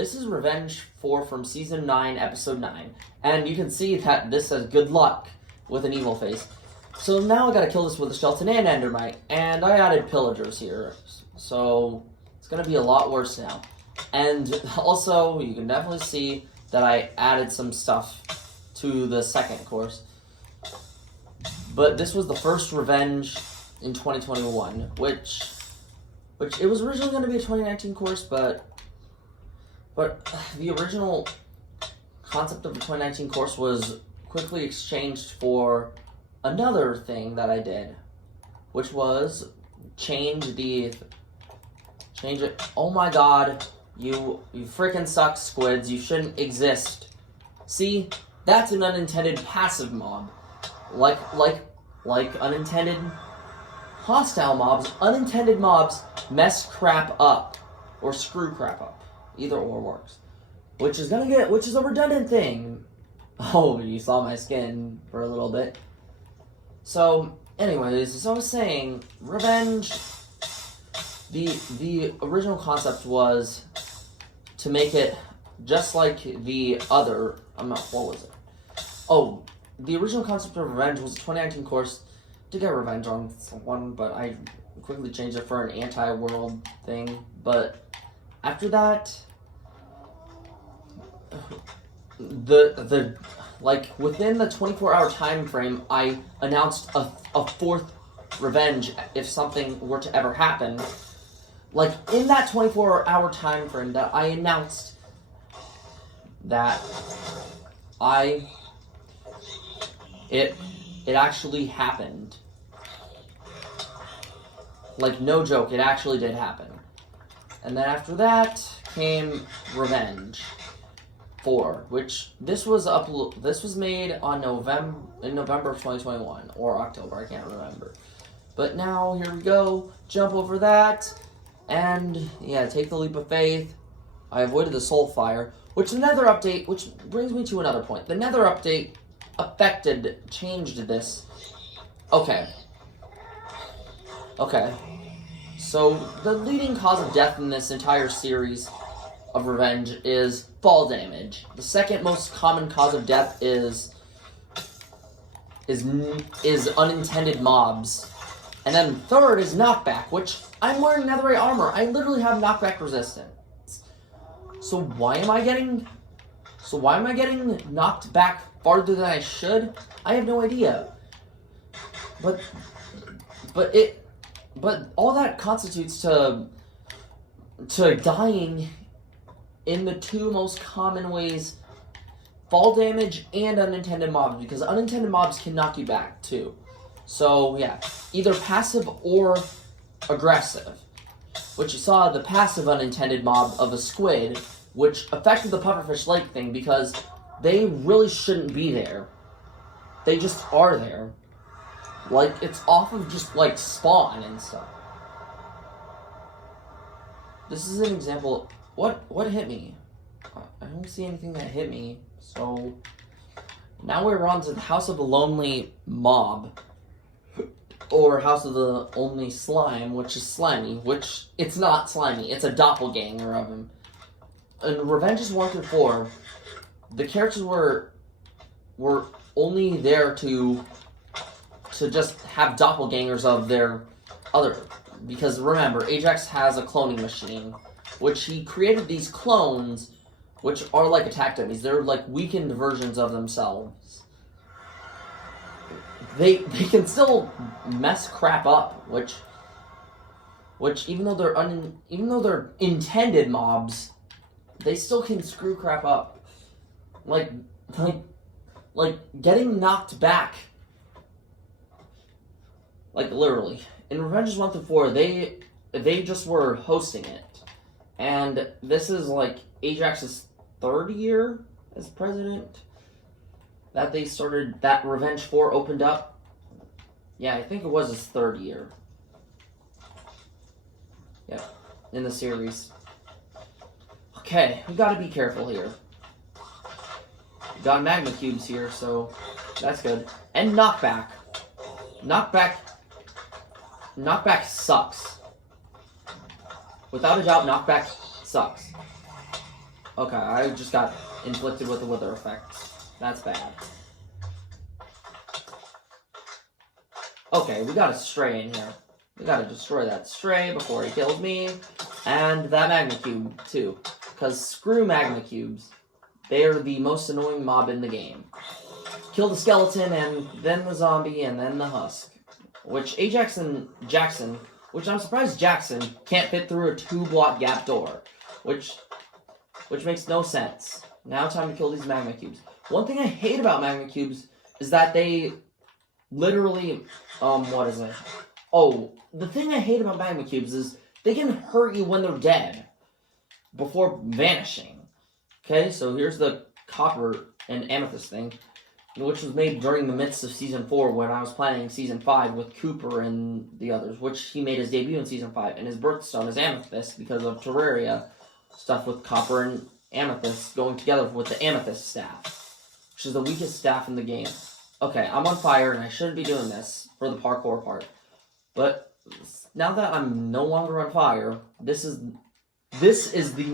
this is Revenge 4 from Season 9, Episode 9. And you can see that this says good luck with an evil face. So now I gotta kill this with a skeleton and endermite. And I added pillagers here. So it's gonna be a lot worse now. And also, you can definitely see that I added some stuff to the second course. But this was the first Revenge in 2021, which it was originally going to be a 2019 course, but the original concept of the 2019 course was quickly exchanged for another thing that I did, which was change it. Oh my god, you freaking suck, squids. You shouldn't exist. See, that's an unintended passive mob. Like unintended hostile mobs, unintended mobs mess crap up or screw crap up. Either or works. Which is a redundant thing. Oh, you saw my skin for a little bit. So, anyways, as I was saying, Revenge, the original concept was to make it just like the other, what was it? Oh, the original concept of Revenge was a 2019 course to get revenge on someone, but I quickly changed it for an anti-world thing. But after that, within the 24-hour time frame, I announced a fourth Revenge if something were to ever happen. Like, in that 24-hour time frame that I announced that it actually happened. Like, no joke, it actually did happen. And then after that came Revenge 4, which this was made on in November of 2021 or October, I can't remember. But now here we go, jump over that, and yeah, take the leap of faith. I avoided the soul fire, which brings me to another point. The Nether update changed this. Okay. So, the leading cause of death in this entire series of Revenge is fall damage. The second most common cause of death is unintended mobs. And then third is knockback, which I'm wearing netherite armor. I literally have knockback resistance. So why am I getting knocked back farther than I should? I have no idea. But all that constitutes to dying in the two most common ways: fall damage and unintended mobs, because unintended mobs can knock you back too. So yeah, either passive or aggressive. Which you saw the passive unintended mob of a squid, which affected the pufferfish lake thing because they really shouldn't be there. They just are there. Like, it's off of just, like, spawn and stuff. This is an example. What hit me? I don't see anything that hit me. So, now we're on to the House of the Lonely Mob. Or House of the Only Slime, which is slimy. Which, it's not slimy. It's a doppelganger of him. In Revenges 1 through 4, the characters were only there to just have doppelgangers of their other, because remember, Ajax has a cloning machine, which he created these clones, which are like attack dummies. They're like weakened versions of themselves. They can still mess crap up, which even though they're intended mobs, they still can screw crap up. Like getting knocked back. Like, literally. In Revenges 1 through 4, they just were hosting it. And this is, like, Ajax's third year as president that they started, that Revenge 4 opened up. Yeah, I think it was his third year. Yeah, in the series. Okay, we gotta be careful here. We got magma cubes here, so that's good. And knockback. Knockback sucks. Without a doubt, knockback sucks. Okay, I just got inflicted with the wither effect. That's bad. Okay, we got a stray in here. We gotta destroy that stray before he kills me. And that magma cube, too. Because screw magma cubes. They are the most annoying mob in the game. Kill the skeleton, and then the zombie, and then the husk. Which Jackson, which I'm surprised Jackson can't fit through a 2-block gap door. Which makes no sense. Now time to kill these magma cubes. One thing I hate about magma cubes is that they literally, what is it? Oh, the thing I hate about magma cubes is they can hurt you when they're dead before vanishing. Okay, so here's the copper and amethyst thing, which was made during the midst of Season 4 when I was planning Season 5 with Cooper and the others, which he made his debut in Season 5, and his birthstone is amethyst because of Terraria stuff with copper and amethyst going together with the amethyst staff, which is the weakest staff in the game. Okay, I'm on fire, and I shouldn't be doing this for the parkour part, but now that I'm no longer on fire, this is the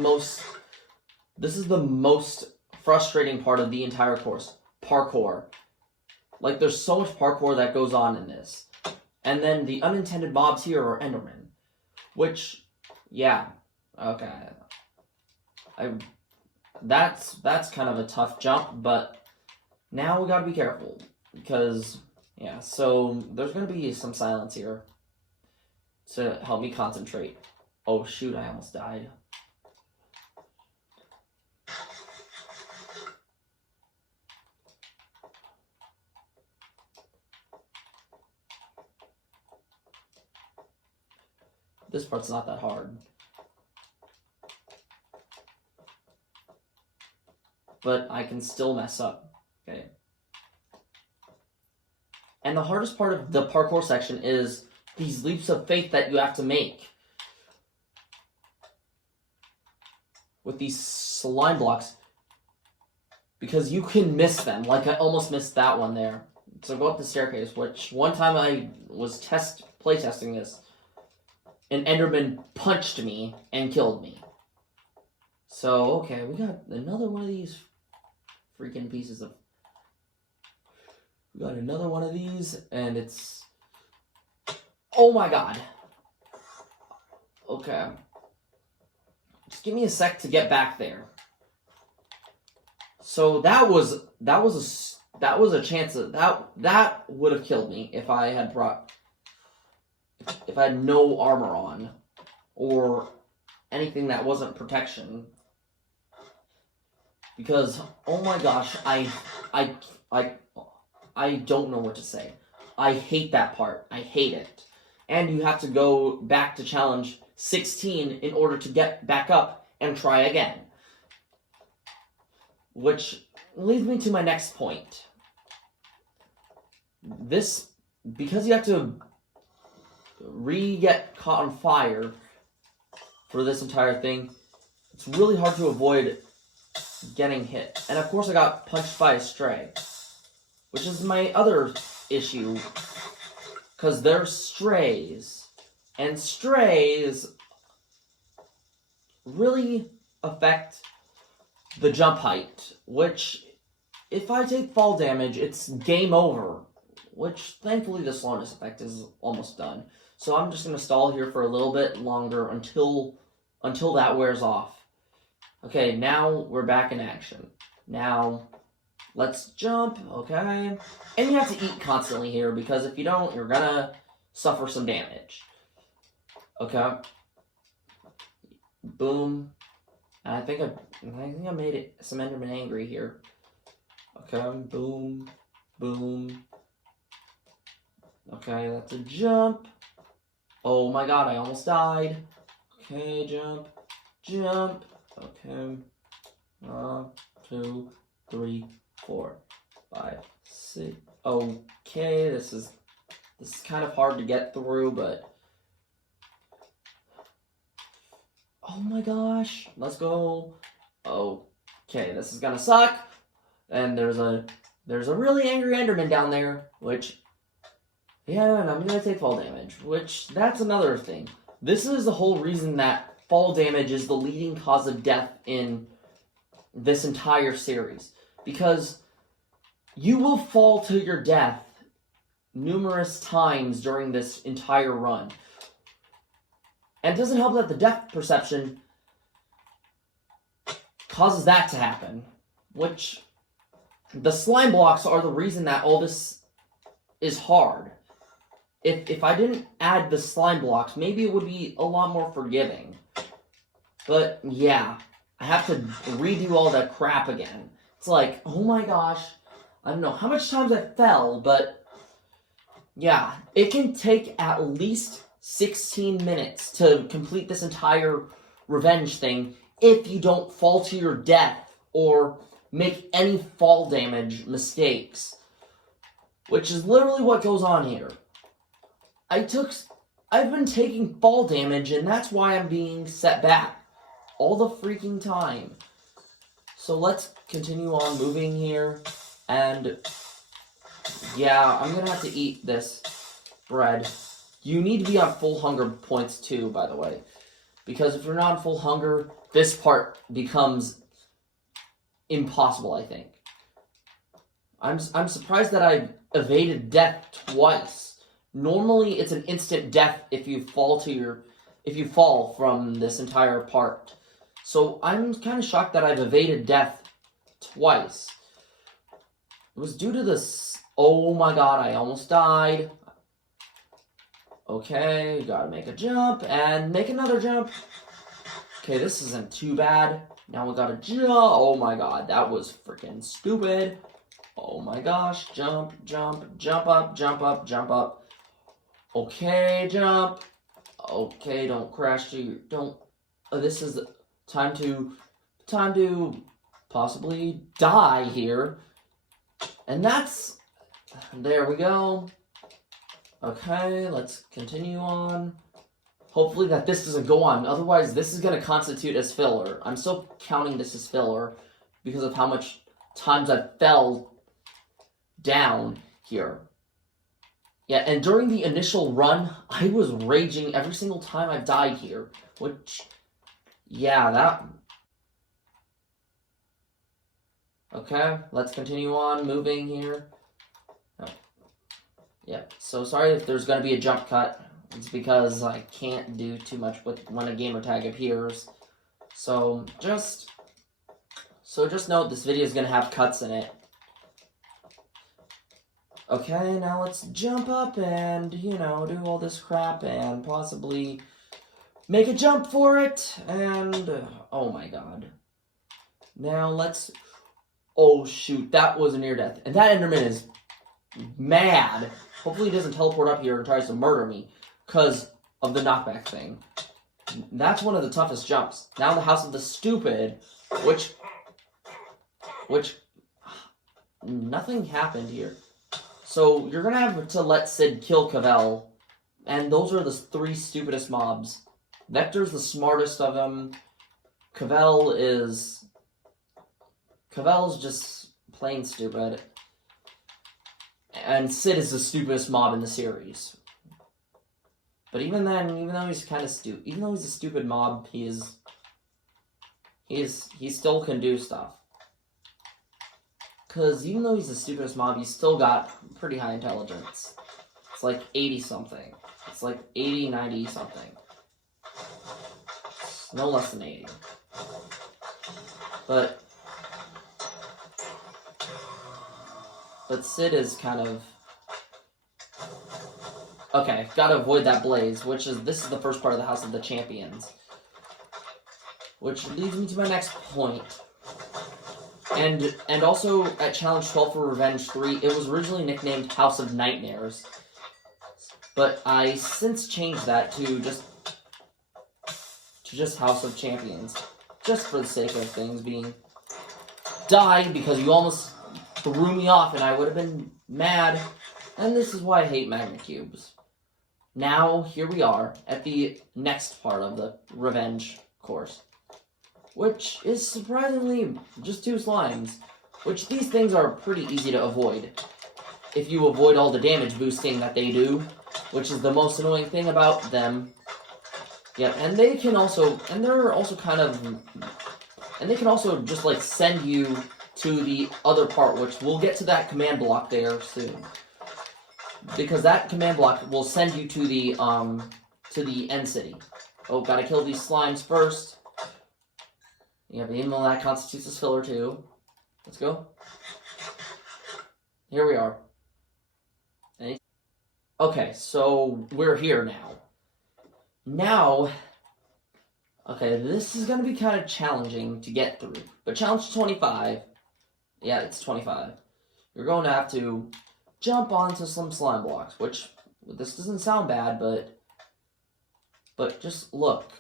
most frustrating part of the entire course. Parkour. Like, there's so much parkour that goes on in this. And then the unintended mobs here are Endermen. Which, yeah, okay. That's kind of a tough jump, but now we gotta be careful. Because, yeah, so there's gonna be some silence here to help me concentrate. Oh shoot, I almost died. This part's not that hard. But I can still mess up. Okay. And the hardest part of the parkour section is these leaps of faith that you have to make. With these slime blocks. Because you can miss them. Like I almost missed that one there. So go up the staircase, which one time I was playtesting this. An Enderman punched me and killed me. So, okay, we got another one of these freaking pieces of... We got another one of these, and it's... Oh my god. Okay. Just give me a sec to get back there. So that was a chance that would have killed me if I had no armor on or anything that wasn't protection. Because oh my gosh, I don't know what to say. I hate that part. I hate it. And you have to go back to challenge 16 in order to get back up and try again. Which leads me to my next point. Because you have to get caught on fire for this entire thing, it's really hard to avoid getting hit. And of course I got punched by a stray, which is my other issue, because they're strays, and strays really affect the jump height, which if I take fall damage, it's game over, which thankfully the slowness effect is almost done. So I'm just going to stall here for a little bit longer until that wears off. Okay, now we're back in action. Now, let's jump, okay? And you have to eat constantly here, because if you don't, you're gonna suffer some damage. Okay. Boom. And I think I made some Enderman angry here. Okay, boom, boom. Okay, that's a jump. Oh my god, I almost died. Okay, jump, jump. Okay. 2, 3, 4, 5, 6. Okay, this is kind of hard to get through, but oh my gosh, let's go. Okay, this is gonna suck. And there's a really angry Enderman down there, which, yeah, and I'm gonna take fall damage, which that's another thing. This is the whole reason that fall damage is the leading cause of death in this entire series. Because you will fall to your death numerous times during this entire run. And it doesn't help that the depth perception causes that to happen. Which, the slime blocks are the reason that all this is hard. If I didn't add the slime blocks, maybe it would be a lot more forgiving. But, yeah, I have to redo all that crap again. It's like, oh my gosh, I don't know how much times I fell, but yeah, it can take at least 16 minutes to complete this entire revenge thing if you don't fall to your death or make any fall damage mistakes. Which is literally what goes on here. I've been taking fall damage, and that's why I'm being set back all the freaking time. So let's continue on moving here, and yeah, I'm gonna have to eat this bread. You need to be on full hunger points too, by the way, because if you're not on full hunger, this part becomes impossible, I think. I'm surprised that I've evaded death twice. Normally, it's an instant death if you fall from this entire part. So I'm kind of shocked that I've evaded death twice. It was due to this. Oh my god, I almost died. Okay, gotta make a jump and make another jump. Okay, this isn't too bad. Now we gotta jump. Oh my god, that was freaking stupid. Oh my gosh, jump, jump, jump up, jump up, jump up. Okay, jump. Okay, don't crash to your, don't, this is time to possibly die here. And that's, there we go. Okay, let's continue on. Hopefully that this doesn't go on, otherwise this is going to constitute as filler. I'm still counting this as filler because of how much times I fell down here. Yeah, and during the initial run, I was raging every single time I died here, which, yeah, that... Okay, let's continue on moving here. Oh. Yeah, so sorry if there's going to be a jump cut. It's because I can't do too much with when a gamer tag appears. So just note this video is going to have cuts in it. Okay, now let's jump up and, you know, do all this crap and possibly make a jump for it. And, oh my god. Now let's, oh shoot, that was a near death. And that Enderman is mad. Hopefully he doesn't teleport up here and tries to murder me because of the knockback thing. That's one of the toughest jumps. Now the House of the Stupid, which, nothing happened here. So you're gonna have to let Sid kill Cavell, and those are the three stupidest mobs. Vector's the smartest of them. Cavell's just plain stupid. And Sid is the stupidest mob in the series. But even then, even though he's kind of stupid, even though he's a stupid mob, he still can do stuff. Because even though he's the stupidest mob, he's still got pretty high intelligence. It's like 80-something. It's like 80, 90-something. No less than 80. But Sid is kind of... Okay, gotta avoid that blaze, this is the first part of the House of the Champions. Which leads me to my next point. And also, at Challenge 12 for Revenge 3, it was originally nicknamed House of Nightmares. But I since changed that to just House of Champions. Just for the sake of things being... died because you almost threw me off and I would have been mad. And this is why I hate magma cubes. Now, here we are at the next part of the Revenge course. Which is surprisingly just 2 slimes, which these things are pretty easy to avoid. If you avoid all the damage boosting that they do, which is the most annoying thing about them. Yeah, and they're also kind of And they can also just, like, send you to the other part, which we'll get to that command block there soon. Because that command block will send you to the end city. Oh, gotta kill these slimes first. Yeah, but even though that constitutes as filler too. Let's go. Here we are. Okay, so we're here now. Now, okay, this is going to be kind of challenging to get through. But challenge 25, yeah, it's 25. You're going to have to jump onto some slime blocks, which, this doesn't sound bad, but just look.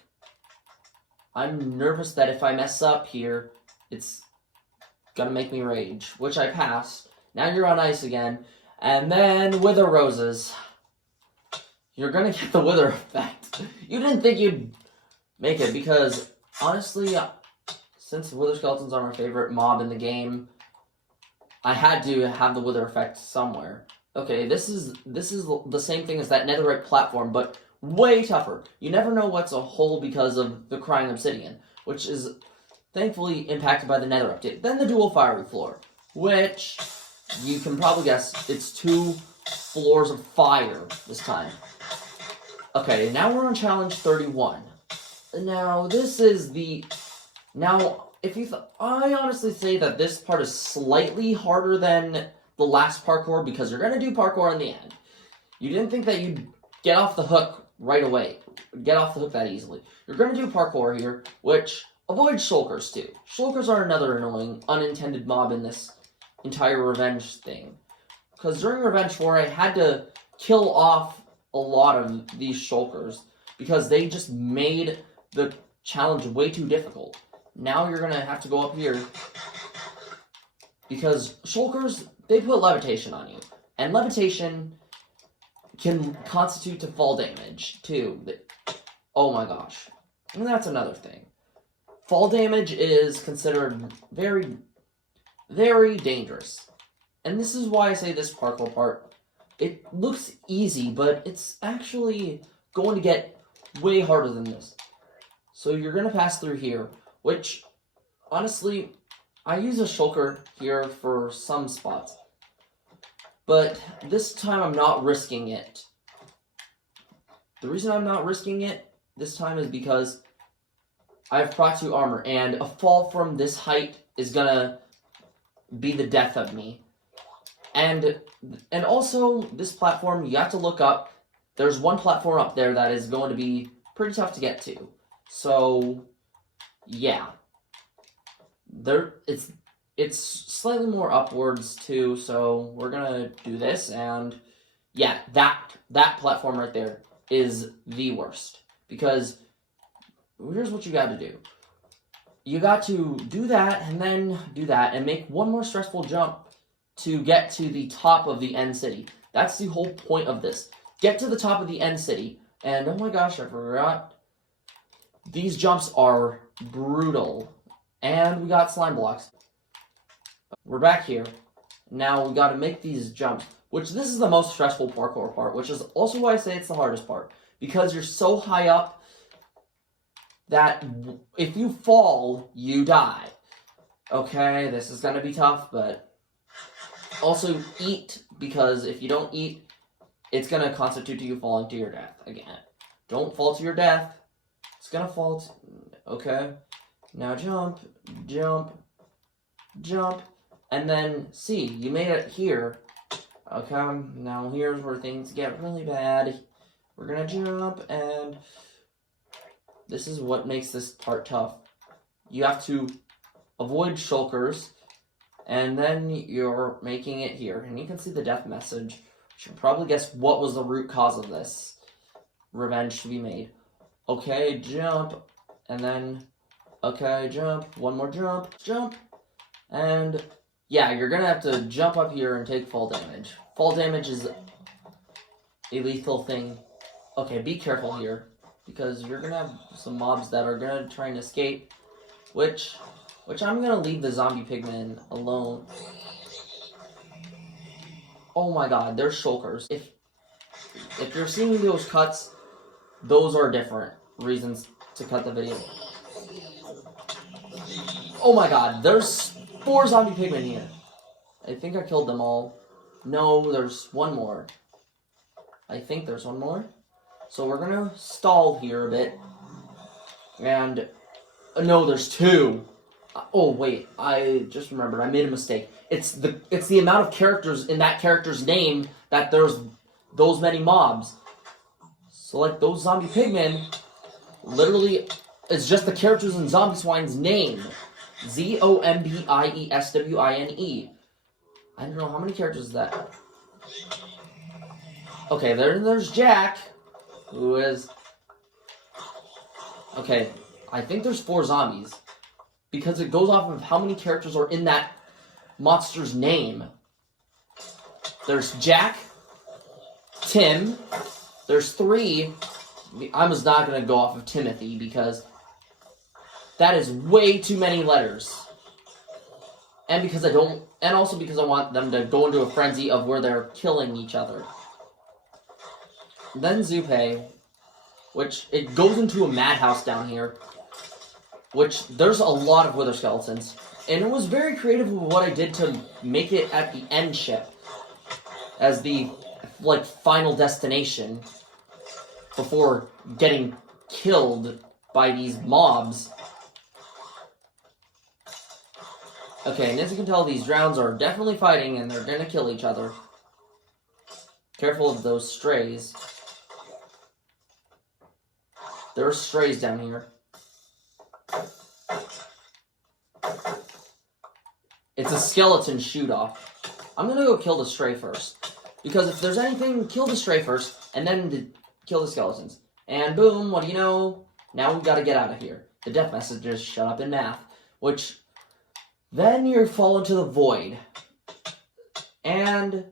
I'm nervous that if I mess up here, it's going to make me rage, which I passed. Now you're on ice again, and then wither roses. You're gonna get the wither effect. You didn't think you'd make it because, honestly, since wither skeletons are my favorite mob in the game, I had to have the wither effect somewhere. Okay, this is the same thing as that netherite platform, but way tougher. You never know what's a hole because of the crying obsidian, which is thankfully impacted by the nether update. Then the dual fiery floor, which you can probably guess it's 2 floors of fire this time. Okay, now we're on challenge 31. Now, this is the... Now, if you... I honestly say that this part is slightly harder than the last parkour because you're going to do parkour in the end. You didn't think that you'd get off the hook right away. Get off the hook that easily. You're going to do parkour here, which avoids shulkers too. Shulkers are another annoying, unintended mob in this entire revenge thing. Because during Revenge 4, I had to kill off a lot of these shulkers because they just made the challenge way too difficult. Now you're going to have to go up here because shulkers, they put levitation on you. And levitation can constitute to fall damage, too. Oh my gosh. And that's another thing. Fall damage is considered very, very dangerous. And this is why I say this parkour part, it looks easy, but it's actually going to get way harder than this. So you're going to pass through here, which, honestly, I use a shulker here for some spots. But this time I'm not risking it. The reason I'm not risking it this time is because I have Prot 2 armor, and a fall from this height is going to be the death of me. And also, this platform, you have to look up. There's one platform up there that is going to be pretty tough to get to. So, yeah. It's slightly more upwards, too, so we're gonna do this, and yeah, that platform right there is the worst. Because, here's what you gotta do. You got to do that, and then do that, and make one more stressful jump to get to the top of the end city. That's the whole point of this. Get to the top of the end city, and oh my gosh, I forgot. These jumps are brutal. And we got slime blocks. We're back here. Now we gotta make these jumps, which this is the most stressful parkour part, which is also why I say it's the hardest part. Because you're so high up that if you fall, you die. Okay, this is gonna be tough, but also eat, because if you don't eat, it's gonna constitute to you falling to your death again. Don't fall to your death. It's gonna fall to... Okay. Now jump, jump, jump, and then see, you made it here. Okay, now here's where things get really bad. We're gonna jump, and this is what makes this part tough. You have to avoid shulkers, and then you're making it here. And you can see the death message. You should probably guess what was the root cause of this revenge to be made. Okay, jump, and then... Okay, jump, one more jump, jump, and yeah, you're gonna have to jump up here and take fall damage. Fall damage is a lethal thing. Okay, be careful here, because you're gonna have some mobs that are gonna try and escape, which I'm gonna leave the zombie pigmen alone. Oh my god, there's shulkers. If you're seeing those cuts, those are different reasons to cut the video. Oh my god, there's 4 zombie pigmen here. I think I killed them all. No, there's one more. I think there's one more. So we're gonna stall here a bit. And no, there's 2. Oh wait, I just remembered. I made a mistake. It's the amount of characters in that character's name that there's those many mobs. So like those zombie pigmen, literally, it's just the characters in Zombie Swine's name. ZOMBIESWINE. I don't know how many characters is that. Okay, there's Jack, who is... Okay, I think there's 4 zombies. Because it goes off of how many characters are in that monster's name. There's Jack, Tim, there's 3. I was not going to go off of Timothy because that is way too many letters. And because I don't, and also because I want them to go into a frenzy of where they're killing each other. Then Zupe, which it goes into a madhouse down here, which there's a lot of wither skeletons. And it was very creative with what I did to make it at the end ship as the like final destination before getting killed by these mobs. Okay, and as you can tell, these drowns are definitely fighting and they're gonna kill each other. Careful of those strays. There are strays down here. It's a skeleton shoot-off. I'm gonna go kill the stray first. Because if there's anything, kill the stray first, and then kill the skeletons. And boom, what do you know? Now we gotta get out of here. The death messages shut up in math. Which, then you fall into the void. And